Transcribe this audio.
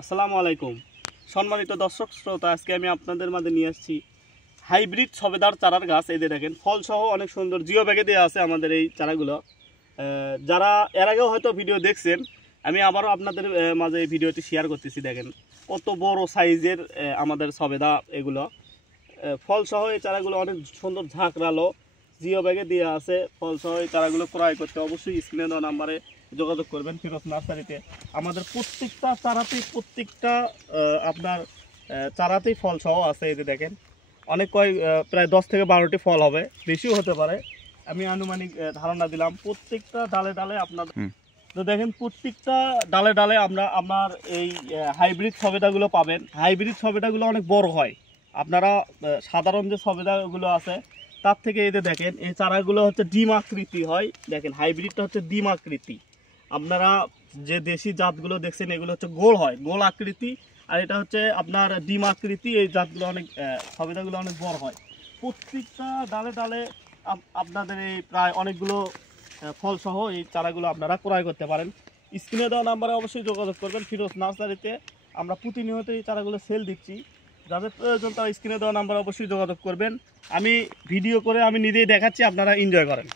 আসসালামু আলাইকুম সম্মানিত দর্শক শ্রোতা, আজকে আমি আপনাদের মাঝে নিয়ে আসছি হাইব্রিড সবেদার চারার গাছ। এই যে দেখেন ফলসহ অনেক সুন্দর জিও ব্যাগে দেওয়া আছে আমাদের এই চারাগুলো। যারা এর আগেও হয়তো ভিডিও দেখছেন, আমি আবারও আপনাদের মাঝে এই ভিডিওটি শেয়ার করতেছি। দেখেন কত বড় সাইজের আমাদের সবেদা এগুলো। ফলসহ এই চারাগুলো অনেক সুন্দর ঝাঁকড়ালো জিও ব্যাগে দেওয়া আছে। ফলসহ এই চারাগুলো ক্রয় করতে অবশ্যই স্ক্রিনে দেওয়া নাম্বারে যোগাযোগ করবেন ফিরোজ নার্সারিতে। আমাদের প্রত্যেকটা চারাতেই আপনার চারাতেই ফল সহ আছে। এই যে দেখেন অনেক প্রায় 10 থেকে 12টি ফল হবে, বেশিও হতে পারে। আমি আনুমানিক ধারণা দিলাম। প্রত্যেকটা ডালে ডালে আপনার তো দেখেন প্রত্যেকটা ডালে ডালে আপনার এই হাইব্রিড সবেদাগুলো পাবেন। হাইব্রিড সবেদাগুলো অনেক বড় হয়। আপনারা সাধারণ যে সবেদাগুলো আছে তার থেকে এই যে দেখেন এই চারাগুলো হচ্ছে ডিম আকৃতি হয়। দেখেন হাইব্রিডটা হচ্ছে ডিম আকৃতি। আপনারা যে দেশি জাতগুলো দেখছেন এগুলো হচ্ছে গোল হয়, গোল আকৃতি, আর এটা হচ্ছে আপনার ডিম আকৃতি। এই জাতগুলো অনেক সবেদাগুলো অনেক বড় হয়। প্রত্যেকটা ডালে ডালে আপনাদের এই প্রায় অনেকগুলো ফলসহ এই চারাগুলো আপনারা ক্রয় করতে পারেন। স্ক্রিনে দেওয়া নাম্বারে অবশ্যই যোগাযোগ করবেন ফিরোজ নার্সারিতে। আমরা প্রতিনিয়ত এই চারাগুলো সেল দিচ্ছি। যাদের প্রয়োজন তারা স্ক্রিনে দেওয়া নাম্বারে অবশ্যই যোগাযোগ করবেন। আমি ভিডিও করে আমি নিজেই দেখাচ্ছি, আপনারা এনজয় করেন।